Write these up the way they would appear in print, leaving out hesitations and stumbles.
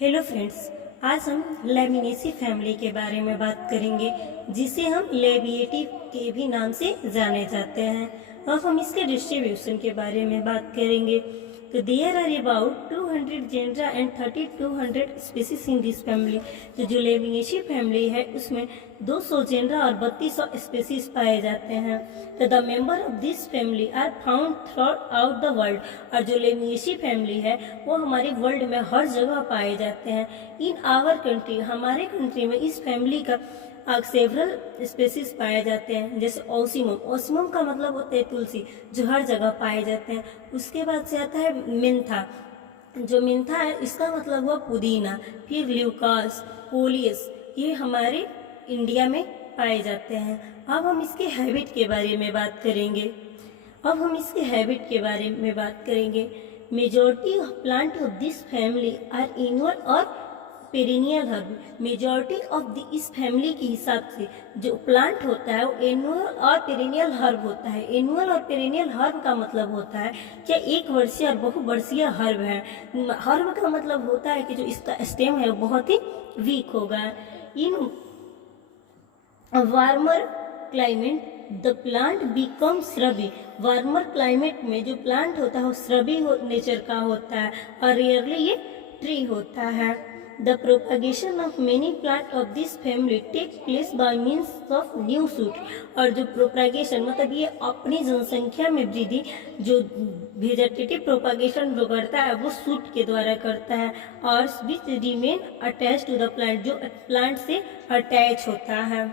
Hello friends, आज हम लेमिनेसी family के बारे में बात करेंगे, जिसे हम लेबिएटी के भी नाम से जाने जाते हैं। अब हम इसके डिस्ट्रीब्यूशन के बारे में बात करेंगे। तो there are about 200 genera and 3200 species in this family. तो जो लेमिनेसी फैमिली है उसमें 200 जेनरा और 3200 स्पीसीज पाए जाते हैं। तो the member of this family are found throughout the world. और जो लेमिनेसी फैमिली है वो हमारे वर्ल्ड में हर जगह पाए जाते हैं। इन आवर कंट्री, हमारे कंट्री में इस फैमिली का सेवरल स्पेसीज पाए जाते हैं, जैसे ओसिमम। ओसिमम का मतलब होता है तुलसी, जो हर जगह पाए जाते हैं। उसके बाद से आता है मिंथा। जो मिंथा है इसका मतलब हुआ पुदीना। फिर ल्यूकास, पोलियस, ये हमारे इंडिया में पाए जाते हैं। अब हम इसके हैबिट के बारे में बात करेंगे। Majority of plant of this family are annual और पेरिनियल हर्ब। मेजॉरिटी ऑफ इस फैमिली के हिसाब से जो प्लांट होता है वो एनुअल और पेरिनियल हर्ब होता है। एनुअल और पेरिनियल हर्ब का मतलब होता है कि एक वर्षीय और बहुवर्षीय हर्ब है। हर्ब का मतलब होता है कि जो इसका स्टेम है वो बहुत ही वीक होगा। In warmer climate the plant become shrubby. Warmer climate में जो प्लांट होता है वो श्रबी नेचर का होता है और रेयरली ये ट्री होता है। The propagation of many plants of this family takes place by means of new shoot। और जो प्रोपागेशन मतलब ये अपनी जनसंख्या में वृद्धि, जो वेजिटेटिव प्रोपागेशन जो करता है वो शूट के द्वारा करता है, और which remain attach to the plant, जो प्लांट से अटैच होता है।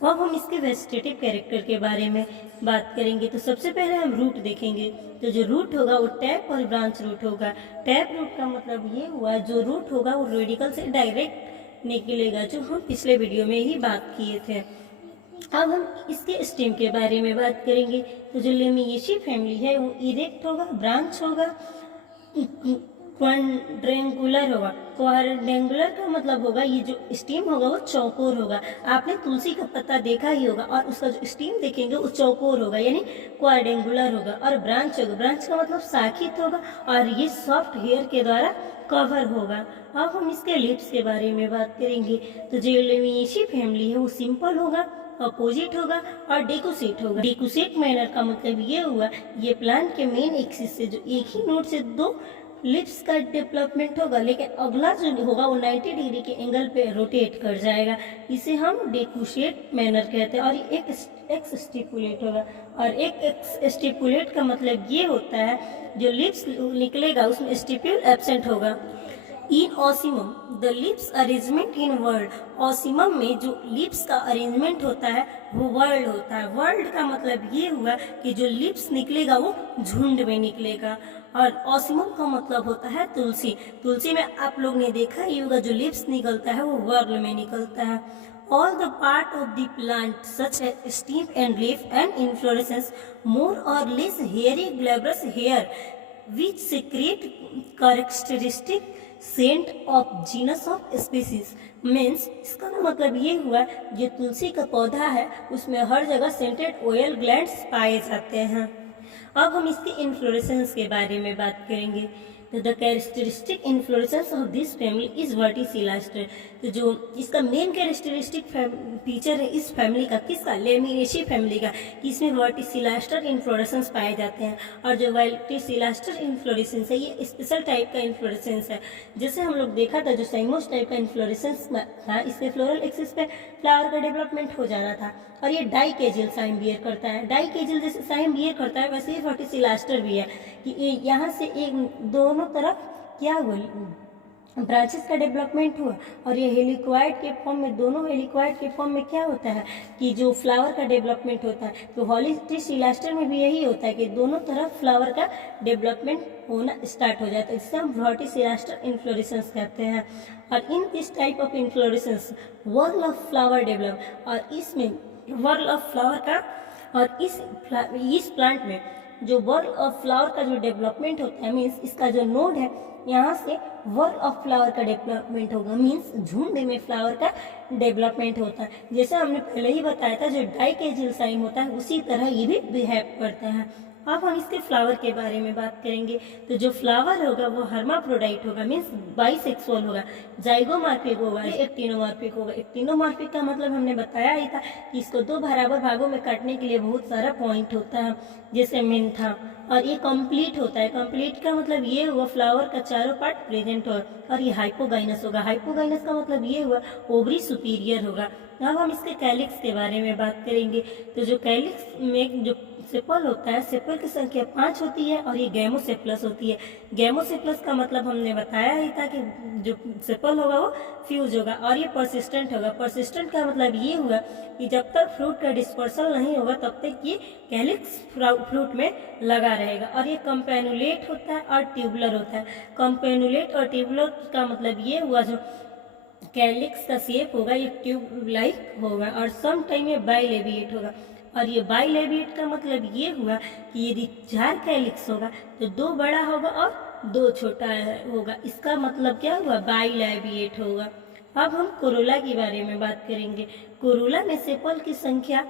अब हम इसके वेजिटेटिव कैरेक्टर के बारे में बात करेंगे। तो सबसे पहले हम रूट देखेंगे। तो जो रूट होगा वो टैप और ब्रांच रूट होगा। टैप रूट का मतलब ये हुआ जो रूट होगा वो रेडिकल से डायरेक्ट निकलेगा, जो हम पिछले वीडियो में ही बात किए थे। अब हम इसके स्टेम के बारे में बात करेंगे। तो जो लेमिएसी फैमिली है वो इरेक्ट होगा, ब्रांच होगा, क्वाड्रेंगुलर होगा। क्वाड्रेंगुलर का मतलब होगा ये जो स्टीम होगा वो चौकोर होगा। आपने तुलसी का पत्ता देखा ही होगा और उसका जो स्टीम देखेंगे वो चौकोर होगा, यानी क्वाड्रेंगुलर होगा। और ब्रांच होगा, ब्रांच का मतलब शाखित होगा और ये सॉफ्ट हेयर के द्वारा कवर होगा। अब हम इसके लिप्स के बारे में बात करेंगे। तो जो लेमिएसी फैमिली है वो सिंपल होगा, अपोजिट होगा और डेकोसेट होगा। डेकोसेट मैनर का मतलब ये हुआ ये प्लांट के मेन एक्सिस से जो एक ही नोड से दो लिप्स का डेवलपमेंट होगा, लेकिन अगला जो होगा वो 90 डिग्री के एंगल पे रोटेट कर जाएगा। इसे हम डेकोसेट मैनर कहते हैं। और एक एक्स स्टिपुलेट होगा, और एक एक्स स्टिपुलेट का मतलब ये होता है जो लिप्स निकलेगा उसमें स्टिप्यूल एब्सेंट होगा। In Ocimum the lips arrangement in whorled. Ocimum में जो लिप्स का अरेंजमेंट होता है वो वर्ल्ड होता है। वर्ल्ड का मतलब ये हुआ कि जो लिप्स निकलेगा वो झुंड में निकलेगा। और ओसिमम का मतलब होता है तुलसी। तुलसी में आप लोग ने देखा ही होगा जो लिप्स निकलता है वो वर्ल्ड में निकलता है। All the part of the plant such as stem and leaf and inflorescence more or less hairy glabrous hair which secrete characteristic scent of genus of species। Means इसका मतलब ये हुआ जो तुलसी का पौधा है उसमें हर जगह सेंटेड ऑयल ग्लैंड्स पाए जाते हैं। अब हम इसके इन्फ्लोरेसेंस के बारे में बात करेंगे। तो the characteristic inflorescence of this family is verticillaster. तो जो इसका मेन कैरेक्टरिस्टिक फीचर है इस फैमिली का, किसका, लेमिनेसी फैमिली का, कि इसमें वर्टिसिलास्टर इन्फ्लोरेसेंस पाए जाते हैं। और जो वर्टिसिलास्टर इन्फ्लोरेसेंस है ये स्पेशल टाइप का इन्फ्लोरेसेंस है। जैसे हम लोग देखा था जो साइमोस टाइप का इन्फ्लोरेसेंस था, इसके फ्लोरल एक्सिस पे फ्लावर का डेवलपमेंट हो जाना था, और ये डाइकेजियल साइन बियर करता है। डाइकेजियल जैसे साइन बियर करता है वैसे ही वर्टिसिलास्टर भी है कि यहाँ से एक दोनों तरफ क्या हुआ, ब्रांचेस का डेवलपमेंट हुआ। और ये हेलिक्वाइड के फॉर्म में, दोनों हेलिक्वाइड के फॉर्म में क्या होता है कि जो फ्लावर का डेवलपमेंट होता है, तो वर्टिसिलास्टर में भी यही होता है कि दोनों तरफ फ्लावर का डेवलपमेंट होना स्टार्ट हो जाता है। इससे हम वर्टिसिलास्टर इन्फ्लोरेसेंस कहते हैं। और in this type of inflorescence whorl of flower develop. और इसमें वर्ल ऑफ फ्लावर का, और इस प्लांट में जो वर्ल ऑफ फ्लावर का जो डेवलपमेंट होता है, मीन्स इसका जो नोड है यहाँ से वर्ल ऑफ फ्लावर का डेवलपमेंट होगा, मीन्स झुंड में फ्लावर का डेवलपमेंट होता है। जैसे हमने पहले ही बताया था जो डाइकेजियल साइन होता है उसी तरह ये भी बिहेव करता है। अब हम इसके फ्लावर के बारे में बात करेंगे। तो जो फ्लावर होगा वो हर्माफ्रोडाइट होगा, मीन्स बाइसेक्सुअल होगा, जाइगोमॉर्फिक होगा, एक्टिनोमॉर्फिक होगा। एक्टिनोमॉर्फिक का मतलब हमने बताया ही था कि इसको दो बराबर भागों में काटने के लिए बहुत सारा पॉइंट होता है, जैसे मेन था। और ये कंप्लीट होता है। कंप्लीट का मतलब ये हुआ फ्लावर का चारों पार्ट प्रेजेंट हो, और ये हाइपोगाइनस होगा। हाइपोगाइनस का मतलब ये हुआ ओवरी सुपीरियर होगा। अब हम इसके कैलिक्स के बारे में बात करेंगे। तो जो कैलिक्स में जो सेपल होता है, सेपल की संख्या 5 होती है और ये गैमोसेप्लस होती है। गैमोसेप्लस का मतलब हमने बताया ही था कि जो सेपल होगा वो फ्यूज होगा और ये परसिस्टेंट होगा। परसिस्टेंट का मतलब ये हुआ कि जब तक फ्रूट का डिस्पर्सल नहीं होगा तब तक ये कैलिक्स फ्रूट में लगा रहेगा। और ये कंपेनुलेट होता है और ट्यूबुलर होता है। कंपेनुलेट और ट्यूबुलर का मतलब ये हुआ जो कैलिक्स का शेप होगा ये ट्यूब लाइक होगा और सम टाइम ये बाइलेबिएट होगा। और ये बाइलेबिएट का मतलब ये हुआ कि यदि 4 कैलिक्स होगा तो 2 बड़ा होगा और 2 छोटा होगा। इसका मतलब क्या हुआ, बाइलेबिएट होगा। अब हम कोरोला के बारे में बात करेंगे। कोरोला में सेपल की संख्या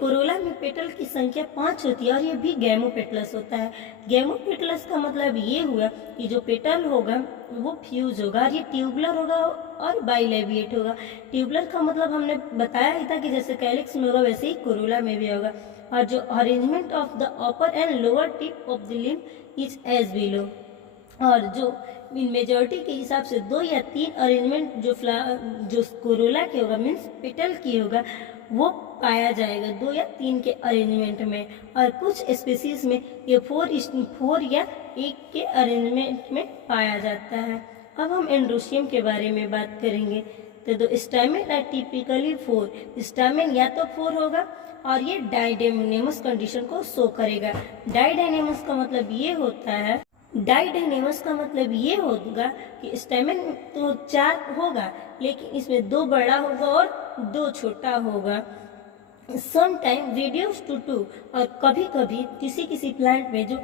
कोरोला में पेटल की संख्या 5 होती है और ये भी गैमोपेटलस होता है। गैमोपेटलस का मतलब ये हुआ कि जो पेटल होगा वो फ्यूज होगा और ये ट्यूबुलर होगा और बाइलेबिएट होगा। ट्यूबुलर का मतलब हमने बताया ही था कि जैसे कैलिक्स में होगा वैसे ही कोरोला में भी होगा। और जो arrangement of the upper and lower tip of the limb is as below. और जो मेजॉरिटी के हिसाब से 2 या 3 अरेंजमेंट जो कोरोला के होगा मीन्स पेटल की होगा वो पाया जाएगा 2 या 3 के अरेंजमेंट में। और कुछ स्पीसीज में ये 4 या 1 के अरेंजमेंट में पाया जाता है। अब हम एंड्रोशियम के बारे में बात करेंगे। तो स्टैमेन है टिपिकली 4। स्टैमेन या तो 4 होगा और ये डाइडेनेमस कंडीशन को शो करेगा। डाइडेनेमस का मतलब ये होता है कि स्टैमेन तो 4 होगा लेकिन इसमें 2 बड़ा होगा और 2 छोटा होगा। Some time reduce to 2। और कभी कभी किसी प्लांट में जो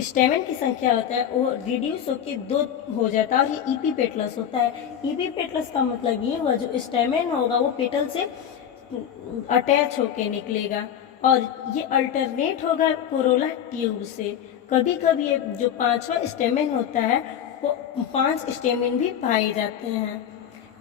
स्टेमेन की संख्या होता है वो रिड्यूस होकर 2 हो जाता है और ये ईपीपेटलस होता है। ईपीपेटलस का मतलब ये हुआ जो स्टेमेन होगा वो पेटल से अटैच होके निकलेगा और ये अल्टरनेट होगा कोरोला ट्यूब से। कभी कभी ये जो 5वां स्टेमेन होता है वो 5 स्टेमेन भी पाए जाते हैं।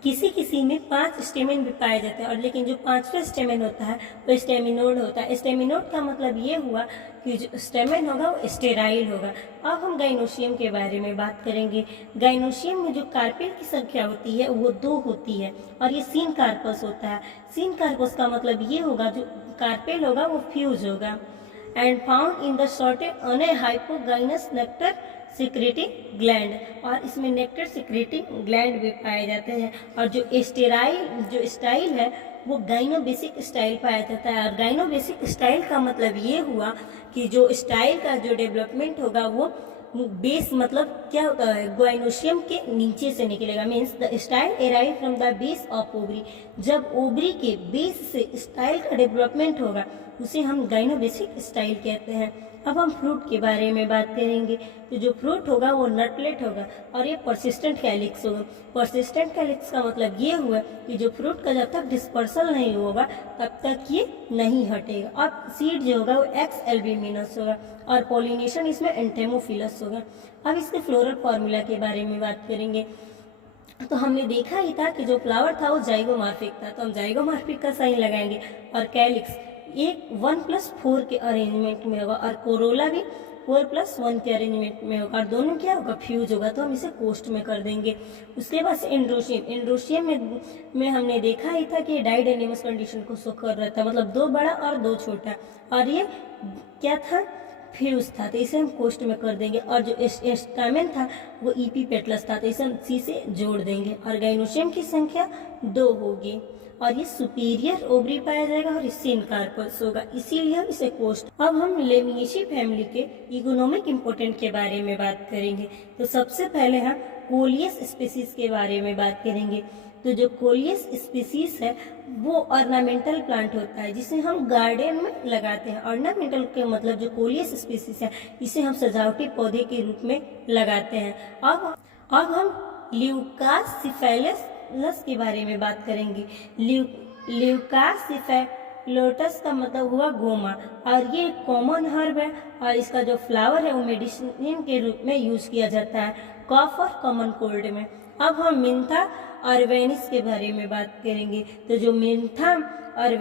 किसी में 5 स्टेमेन भी पाए जाते हैं और लेकिन जो 5वां स्टेमेन होता है वो स्टेमिनोड होता है। स्टेमिनोड का मतलब ये हुआ कि जो स्टेमेन होगा वो स्टेराइल होगा। अब हम गाइनोशियम के बारे में बात करेंगे। गाइनोशियम में जो कार्पेल की संख्या होती है वो 2 होती है और ये सीन कार्पस होता है। सीन कार्पस का मतलब ये होगा जो कार्पेल होगा वो फ्यूज होगा and found in the sorted an hypogynous nectar secreting gland. और इसमें नेक्टर सिक्रेटिंग ग्लैंड भी पाए जाते हैं। और जो स्टाइल है वो गाइनोबेसिक स्टाइल पाया जाता है। और गाइनोबेसिक स्टाइल का मतलब ये हुआ कि जो स्टाइल का जो डेवलपमेंट होगा वो बेस मतलब क्या होता है गाइनोशियम के नीचे से निकलेगा। Means the style arrive from the base of ovary. जब ओवरी के बेस से स्टाइल का डेवलपमेंट होगा उसे हम गाइनोबेसिक स्टाइल कहते हैं। अब हम फ्रूट के बारे में बात करेंगे। तो जो फ्रूट होगा वो नटलेट होगा और ये परसिस्टेंट कैलिक्स होगा। परसिस्टेंट कैलिक्स का मतलब ये हुआ कि जो फ्रूट का जब तक डिस्पर्सल नहीं होगा तब तक ये नहीं हटेगा। और सीड जो होगा वो एक्स एल्ब्यूमिनस होगा और पॉलिनेशन इसमें एंटेमोफिलस होगा। अब इसके फ्लोरल फार्मूला के बारे में बात करेंगे। तो हमने देखा ही था कि जो फ्लावर था वो जाइगोमॉर्फिक था, तो हम जाइगोमॉर्फिक का साइन लगाएंगे। और कैलिक्स एक 1+4 के अरेंजमेंट में होगा और कोरोला भी 4+1 के अरेंजमेंट में होगा और दोनों क्या होगा फ्यूज होगा, तो हम इसे कोस्ट में कर देंगे। उसके बाद एंड्रोशियम में हमने देखा ही था कि डाइडेनेमस कंडीशन को शो कर रहा था, मतलब 2 बड़ा और 2 छोटा, और ये क्या था फ्यूज था, तो इसे हम कोस्ट में कर देंगे। और जो स्टामेन था वो ईपीपेटलस था, तो इसे हम सी से जोड़ देंगे। और गाइनोशियम की संख्या 2 होगी और ये सुपीरियर ओवरी पाया जाएगा और इससे इनकार्पस होगा, इसीलिए हम इसे कोस्ट। अब हम लेमिएसी फैमिली के इकोनॉमिक इम्पोर्टेंट के बारे में बात करेंगे। तो सबसे पहले हम कोलियस स्पीसीज के बारे में बात करेंगे। तो जो कोलियस स्पीसीज है वो ऑर्नामेंटल प्लांट होता है जिसे हम गार्डन में लगाते हैं। ऑर्नामेंटल के मतलब जो कोलियस स्पीसीज है इसे हम सजावटी पौधे के रूप में लगाते हैं। अब हम ल्यूकासिफेलस के बारे में बात करेंगे। लोटस का मतलब हुआ गोमा, और ये कॉमन हर्ब है और इसका जो फ्लावर है वो मेडिसिन के रूप में यूज़ किया जाता है कफ और कॉमन कोल्ड में। अब हम मिंथा और वेनिस के बारे में बात करेंगे। तो जो मिंथा और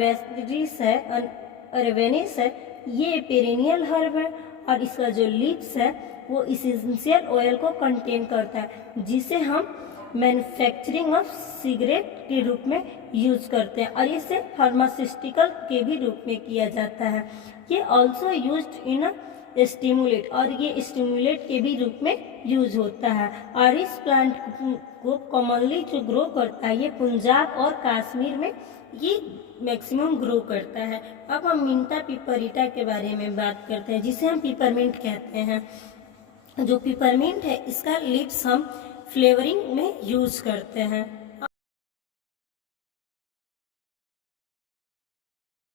वेनिस है ये पेरेनियल हर्ब है और इसका जो लीव्स है वो इसेंशियल ऑयल को कंटेन करता है जिसे हम मैन्युफैक्चरिंग ऑफ सिगरेट के रूप में यूज करते हैं, और इसे फार्मास्यूटिकल के भी रूप में किया जाता है। ये ऑल्सो यूज्ड इन स्टिमुलेट, और ये स्टिमुलेट के भी रूप में यूज होता है। और इस प्लांट को कॉमनली जो ग्रो करता है ये पंजाब और कश्मीर में ये मैक्सिमम ग्रो करता है। अब हम मिंटा पिपरिटा के बारे में बात करते हैं जिसे हम पिपरमिंट कहते हैं। जो पिपरमिंट है इसका लीव्स हम फ्लेवरिंग में यूज करते हैं।